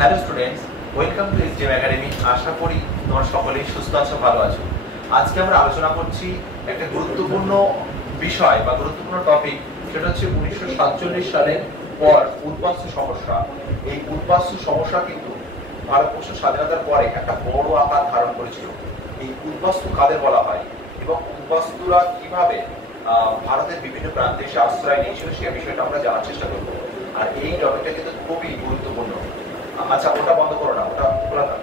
Hello students, welcome to SDM academy. আশা করি তোমরা সকলেই সুস্থ আছো, ভালো আছো। আজকে আমরা আলোচনা করছি একটা গুরুত্বপূর্ণ বিষয় বা গুরুত্বপূর্ণ টপিক, সেটা হচ্ছে 1947 সালের পর উদ্বাস্তু সমস্যা। এই উদ্বাস্তু সমস্যা কিন্তু ভারতবর্ষ স্বাধীনতার পরে একটা বড় আকার ধারণ করেছিল। এই উদ্বাস্তু কাদের বলা হয় এবং উদ্বাস্তুরা কিভাবে ভারতের বিভিন্ন প্রান্তে এসে আশ্রয় নিয়েছিল, সে বিষয়টা আমরা জানার চেষ্টা করবো। আর এই টপিকটা কিন্তু খুবই গুরুত্বপূর্ণ। আচ্ছা, ওটা বন্ধ করো না, ওটা খোলা থাক।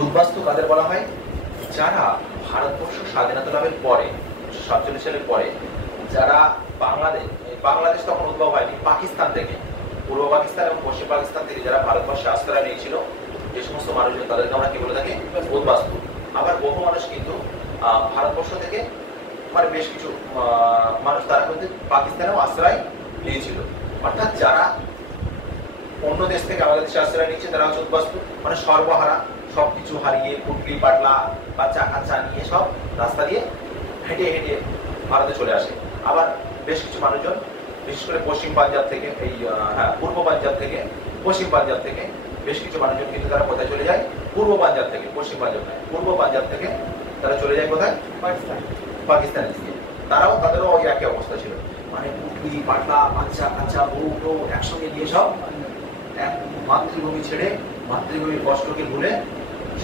উদ্বাস্তু কাদের বলা হয়? যারা ভারতবর্ষ স্বাধীনতা লাভের পরে 47 সালের পরে যারা বাংলাদেশ তখন উদ্ভব হয়নি, পাকিস্তান থেকে, পূর্ব পাকিস্তান এবং পশ্চিম পাকিস্তান থেকে যারা ভারতবর্ষে আশ্রয় নিয়েছিল, যে সমস্ত মানুষজন তাদেরকে আমরা কি বলে থাকি? উদ্বাস্তু। আবার বহু মানুষ কিন্তু ভারতবর্ষ থেকে মানে বেশ কিছু মানুষ তারা কিন্তু পাকিস্তানেও আশ্রয় নিয়েছিল। অর্থাৎ যারা অন্য দেশ থেকে আমাদের দেশে আশ্রয় নিচ্ছে তারা হচ্ছে উদ্বাস্তু, মানে সর্বহারা, সবকিছু হারিয়ে পুটলি পাটলা বা চাকা নিয়ে সব রাস্তা দিয়ে হেঁটে হেঁটে ভারতে চলে আসে। আবার বেশ কিছু মানুষজন বিশেষ করে পশ্চিম পাঞ্জাব থেকে, পূর্ব পাঞ্জাব থেকে, পশ্চিম পাঞ্জাব থেকে বেশ কিছু মানুষজন কিন্তু তারা কোথায় চলে যায়? পূর্ব পাঞ্জাব থেকে, পশ্চিম পাঞ্জাব নয়, পূর্ব পাঞ্জাব থেকে তারা চলে যায় কোথায়? পাকিস্তান দিয়ে। তাদেরও ওই একই অবস্থা ছিল, মানে পুটলি পাটলা বাচ্চা বউ একসঙ্গে নিয়ে সব এক মাতৃভূমি ছেড়ে, মাতৃভূমির কষ্টকে ভুলে,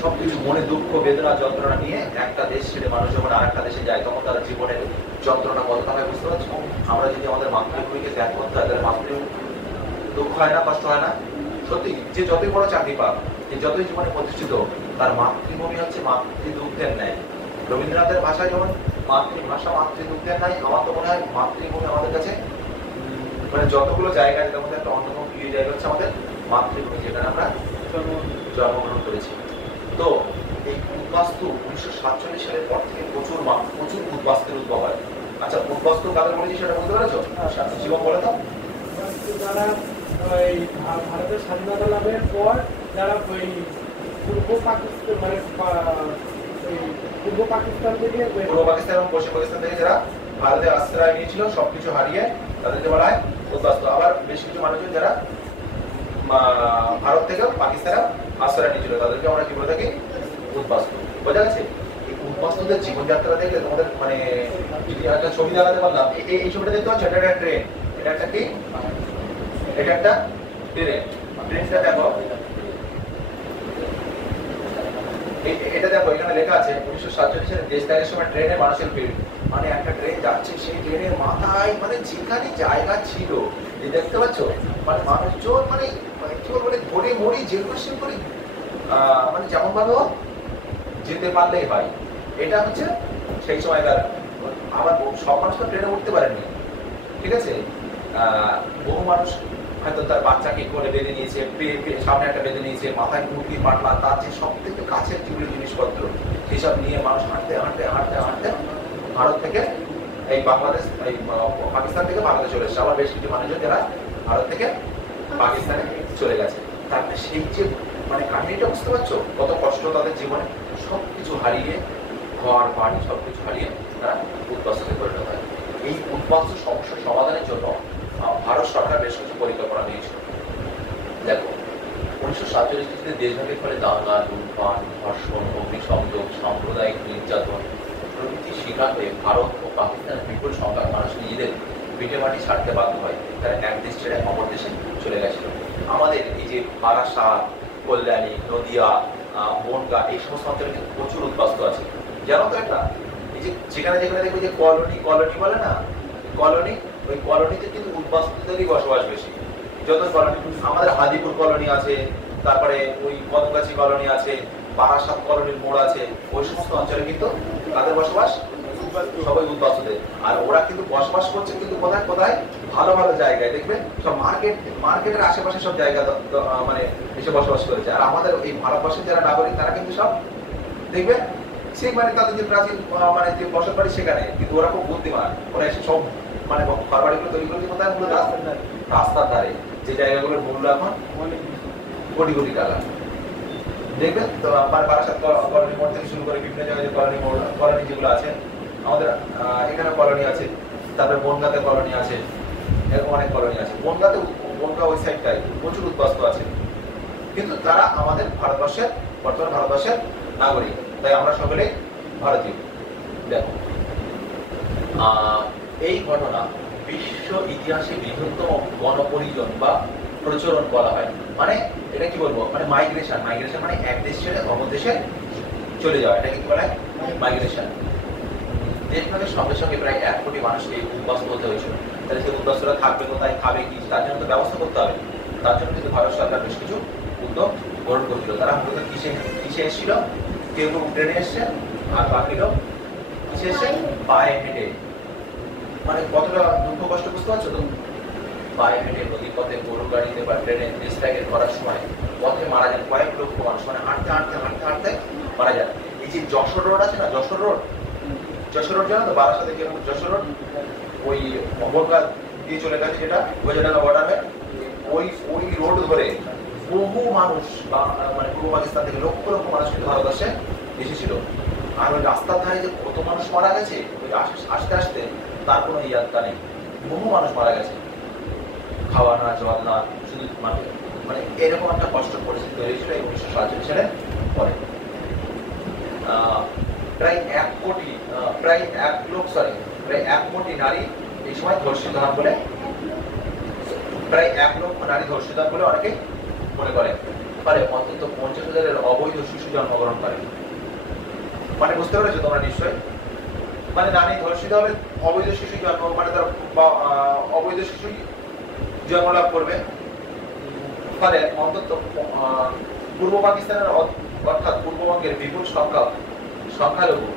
সবকিছু মনে দুঃখ বেদনা যন্ত্রণা নিয়ে একটা দেশ ছেড়ে মানুষ যখন আর একটা দেশে যায়, তখন তারা জীবনের যন্ত্রণা কতটা হয় বুঝতে পারছো? আমরা যদি আমাদের মাতৃভূমিকে ত্যাগ করতে হয়, তাহলে মাতৃভূমি দুঃখ হয় না, কষ্ট হয় না? সত্যি, যে যতই বড় চাকরি পাক, যে যতই জীবনে প্রতিষ্ঠিত, তার মাতৃভূমি হচ্ছে মাতৃদুগ্ধের ন্যায়। রবীন্দ্রনাথের ভাষায় যেমন মাতৃভাষা মাতৃদুগ্ধের ন্যায়, আমার তো মনে হয় মাতৃভূমি আমাদের কাছে মানে যতগুলো জায়গা, তার মধ্যে একটা অন্যতম প্রিয় জায়গা হচ্ছে আমাদের মাতৃভূমি, যেখানে আমরা জন্মগ্রহণ করেছি। তো এই উদ্বাস্তু 1947 সালের পর থেকে প্রচুর উদ্বাস্তুর উদ্ভব হয়। আচ্ছা, উদ্বাস্তু কাদের বলেছি সেটা বুঝতে পেরেছো? জীবন বলে তো। যারা ভারতের স্বাধীনতা লাভের পর যারা পূর্ব পাকিস্তান এবং পশ্চিম পাকিস্তান থেকে যারা ভারতে আশ্রয় নিয়েছিল, সবকিছু হারিয়ে, তাদেরকে বলা হয় উদ্বাস্তু। আবার বেশ কিছু মানুষজন যারা ভারত থেকে পাকিস্তানে আশ্রয় নিয়েছিল, তাদেরকে আমরা কি বলে থাকি? উদ্বাস্তু। বোঝা গেছে? এই উদ্বাস্তুদের জীবনযাত্রা দেখলে তোমাদের মানে একটা ছবি দেখাতে পারলাম। এই ছবিটা দেখতে পাচ্ছ? এটা একটা ট্রেন। এটা একটা কি? এটা একটা ট্রেন। ট্রেনটা দেখো, এটা দেখো, এখানে লেখা আছে 1947 সালে দেশ ত্যাগের সময় ট্রেনে মানুষের ভিড়। মানে একটা ট্রেন যাচ্ছে, সেই ট্রেনের মাথায় মানে যেখানে জায়গা ছিল, দেখতে পাচ্ছ, মানে মানুষজন মানে কি বলবো, ঘড়ি মড়ি যেগুলো সে করে মানে যেমন ভাবে যেতে পারলেই হয়। এটা হচ্ছে সেই সময়কার। আবার সব মানুষ তো ট্রেনে উঠতে পারেনি, ঠিক আছে? বহু মানুষ হয়তো তার বাচ্চাকে কোলে বেঁধে নিয়েছে, সামনে একটা বেঁধে নিয়েছে, মাথায় পুটলি পাটলা, তার যে সব থেকে কাছের যেগুলো জিনিসপত্র, সেসব নিয়ে মানুষ হাঁটতে ভারত থেকে এই বাংলাদেশ, এই পাকিস্তান থেকে ভারতে চলে এসেছে। আবার বেশ কিছু মানুষজন যারা ভারত থেকে পাকিস্তানে চলে গেছে। তারপরে সেই যে মানে কাহিনীটা বুঝতে পারছো, কত কষ্ট তাদের জীবনে, সবকিছু হারিয়ে, ঘর বাড়ি সবকিছু হারিয়ে তারা উদ্বাস্তুতে পরিণত হয়। এই উদ্বাস্তু সমস্যার সমাধানের জন্য ভারত সরকার বেশ কিছু পরিকল্পনা নিয়েছিল। দেখো, 1947 সালে দেশভাগের ফলে দাঙ্গা, লুটপাট, ধর্ষণ, অগ্নিসংযোগ, সাম্প্রদায়িক নির্যাতন প্রভৃতির শিকার হয়ে ভারত ও পাকিস্তানের বিপুল সংখ্যার মানুষ নিজেদের ভিটে মাটি ছাড়তে বাধ্য হয়। তারা এক দেশ ছেড়ে অপর দেশে চলে গেছিল। আমাদের এই যে বারাসাত, কল্যাণী, নদিয়া, বনগাঁ, এই সমস্ত অঞ্চলে কিন্তু প্রচুর উদ্বাস্তু আছে। জানো তো এটা? এই যে যেখানে দেখবে যে কলোনি বলে না, কলোনি, ওই কলোনিতে কিন্তু উদ্বাস্তুদেরই বসবাস বেশি। যত কলোনি, আমাদের হাদিপুর কলোনি আছে, তারপরে ওই কদমগাছি কলোনি আছে, বারাসাত কলোনির মোড় আছে, ওই সমস্ত অঞ্চলে কিন্তু তাদের বসবাস সবাই উদ্বাস্তুদের। আর ওরা কিন্তু বসবাস করছে কিন্তু কোথায় ভালো ভালো জায়গায়, দেখবে সব মার্কেটের আশেপাশে সব জায়গা মানে এসে বসবাস করেছে। আর আমাদের এই ভারতবর্ষের যারা নাগরিক, তারা কিন্তু সব দেখবে সেই মানে তাদের যে প্রাচীন মানে যে বসত বাড়ি, সেখানে কিন্তু ওরা খুব বুদ্ধিমান। ওরা এসে সব মানে ঘর বাড়িগুলো তৈরি করেছে কোথায়? রাস্তার ধারে, যে জায়গাগুলোর মূল্য এখন কোটি কোটি টাকা। দেখবেন তো বারাসাত কলোনি মোড় থেকে শুরু করে বিভিন্ন জায়গায় কলোনি যেগুলো আছে, আমাদের এখানে কলোনি আছে, তারপরে বনগাঁতে কলোনি আছে, এরকম অনেক কলোনি আছে। বনগাঁতে বনগাঁ ওই সাইডটায় প্রচুর উদ্বাস্তু আছে, কিন্তু তারা আমাদের ভারতবর্ষের, বর্তমান ভারতবর্ষের নাগরিক, তাই আমরা সকলে ভারতীয়। দেখো, এই ঘটনা বিশ্ব ইতিহাসে বৃহত্তম গণপরিজন বা প্রচলন বলা হয়। মানে এটা কি বলবো, মানে মাইগ্রেশন। মাইগ্রেশন মানে এক দেশ ছেড়ে অন্য দেশে চলে যাওয়া, এটাকে কি বলে? মাইগ্রেশন। দেশভাগের সঙ্গে সঙ্গে প্রায় 1 কোটি মানুষকে উদ্বাস্তু হতে হয়েছিল। তাহলে সেই উদ্বাস্তুরা থাকবে কোথায়, খাবে কি, তার জন্য তো ব্যবস্থা করতে হবে। তার জন্য কিন্তু ভারত সরকার বেশ কিছু উদ্যোগ গ্রহণ করছিল। তারা মূলত কিসে এসেছিল? কেউ ট্রেনে এসছে, আর বাকি লোক কিসে এসে? পায়ে হেঁটে। মানে কতটা দুঃখ কষ্ট বুঝতে পারছো তো? পায়ে হেঁটে নদী পথে, গরু গাড়িতে বা ট্রেনে দেশ ত্যাগের করার সময় পথে মারা যান কয়েক লক্ষ মানুষ। মানে হাঁটতে হাঁটতে হাঁটতে হাঁটতে মারা যান। এই যে যশোর রোড আছে না, যশোর রোড, যশোর রোড জানো তো, বারাসাতে যে যশোর রোড, ওই বনগাঁ দিয়ে চলে গেছে, যেটা গুজরাট বর্ডারে, ওই রোড ধরে বহু মানুষ, মানে পূর্ব পাকিস্তান থেকে লক্ষ লক্ষ মানুষ কিন্তু ভারতবর্ষে এসেছিল। আর ওই রাস্তার ধারে যে কত মানুষ মারা গেছে, ওই আসতে আসতে তার কোনো ইয়াত্তা নেই। বহু মানুষ মারা গেছে, খাওয়া না, জল না, শুধু মানে এরকম একটা কষ্ট পরিস্থিতি তৈরি হয়েছিল এই 1947 সালের পরে। প্রায় 1 কোটি নারী এই সময় ধর্ষিত হন বলে, প্রায় 1 লক্ষ নারী ধর্ষিত হন বলে অনেকে মনে করেন। ফলে অন্তত 50,000-এর অবৈধ শিশু জন্মগ্রহণ করে। মানে বুঝতে পেরেছো তোমরা নিশ্চয়ই? মানে নারী ধর্ষিত হবে, অবৈধ শিশু জন্ম, মানে তার অবৈধ শিশু জন্ম লাভ করবে। ফলে অন্তত পূর্ব পাকিস্তানের অর্থাৎ পূর্ববঙ্গের বিপুল সংখ্যালঘু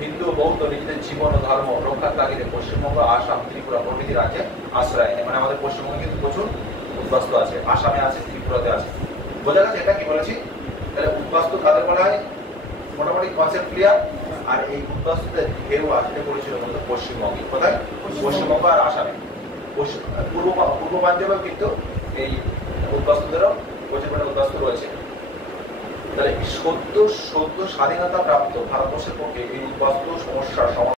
হিন্দু, বৌদ্ধ নিজেদের জীবন ও ধর্ম রক্ষার তাগিদে পশ্চিমবঙ্গ, আসাম, ত্রিপুরা প্রভৃতি রাজ্যে আশ্রয় নেয়। মানে আমাদের পশ্চিমবঙ্গে কিন্তু প্রচুর উদ্বাস্তু আছে, আসামে আছে, ত্রিপুরাতে আছে। বোঝা গেছে এটা কি বলেছি? তাহলে উদ্বাস্তু কাদের বলা হয়, মোটামুটি কনসেপ্ট ক্লিয়ার। আর এই উদ্বাস্তুদের ঢেউ আসতে পড়েছিল মূলত পশ্চিমবঙ্গে। কোথায়? পশ্চিমবঙ্গ আর আসামে। পূর্বাঞ্চলেও কিন্তু এই উদ্বাস্তুদেরও প্রচুর পরিমাণে উদ্বাস্তু রয়েছে। তাহলে সদ্য স্বাধীনতা প্রাপ্ত ভারতবর্ষের পক্ষে এই উদ্বাস্তু সমস্যার সমাধান